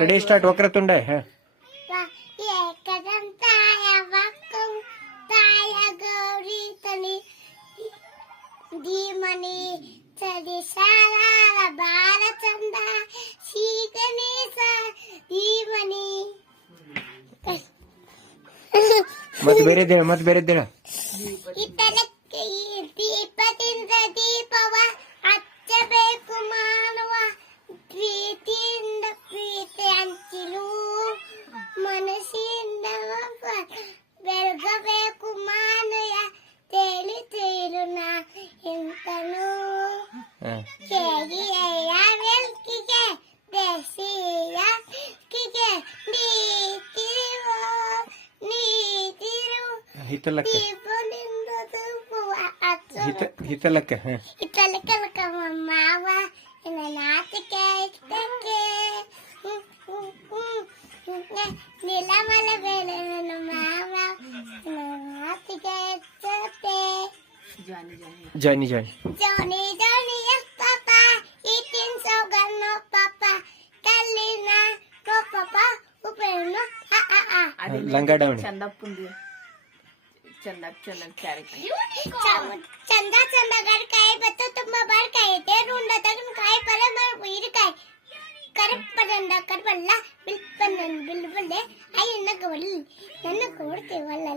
Ready start ವಕ್ರ ತುಂಡೆ ಧೀಮನಿ ಚಡಿ ಶಾಲಾಲ ಬಾಲ ಚಂದ ಶೀತನಿ ಧೀಮನಿ ಮತ್ತೆ ಬೇರೆ ದಿನ ಇತಲಕ್ಕೆ ದೀಪದಿಂದ ದೀಪವ ಹಚ್ಚಬೇಕು ಮಾನವ ಪ್ರೀತಿಯಿಂದ ಪ್ರೀತಿ ಹಂಚಿಲು ಮನಸ್ಸಿಂದ ಬೆಳಗಬೇಕು ಮಾನವ ತೇಲಿ ತೇಲುನ ಎಂತನು ಕೇಗಿಯ ಬೆಳಕಿಗೆ ದೇಶೀಯ ಕಿಗೆ ನೀತಿರು ಹಿತಲಕ್ಕೆ ದೀಪದಿಂದ ಧೂಪವ ಹಿತಲಕ್ಕೆ ಇತಲಕ್ಕೆ ಮಾವ ನಾಚಿಕೆ ಇಷ್ಟಕ್ಕೆ ನಿಲಮಲ ಬೇಳೆ ನನ್ನ ಮಾವ ನಾಚಿಕೆ ಇಷ್ಟಕ್ಕೆ ಜಾನಿ Johnny, yes, Papa. Eating so good, no, Papa. Kalina, no, Papa. Upeno, ಲಂಗ ಡೌನ್ ಚಂದ ಕಾಯಿ ಬತ್ತ ತುಂಬಾ ಬಾರ್ ಕಾಯಿ ಐತೆ ರುಂಡ ತಗನ್ ಕಾಯಿ ಪರ ಇರಕಾಯಿ ಕರಪಡಂದ ಕರಬಲ್ಲ ಬಿಲ್ಪನ್ನ ಬಿಲ್ಬಲ್ಲೆ ಅಯ್ಯನ್ನ ಕವಲ್ಲಿ ನನ್ನ ಕೊಡ್ತೇವಲ್ಲ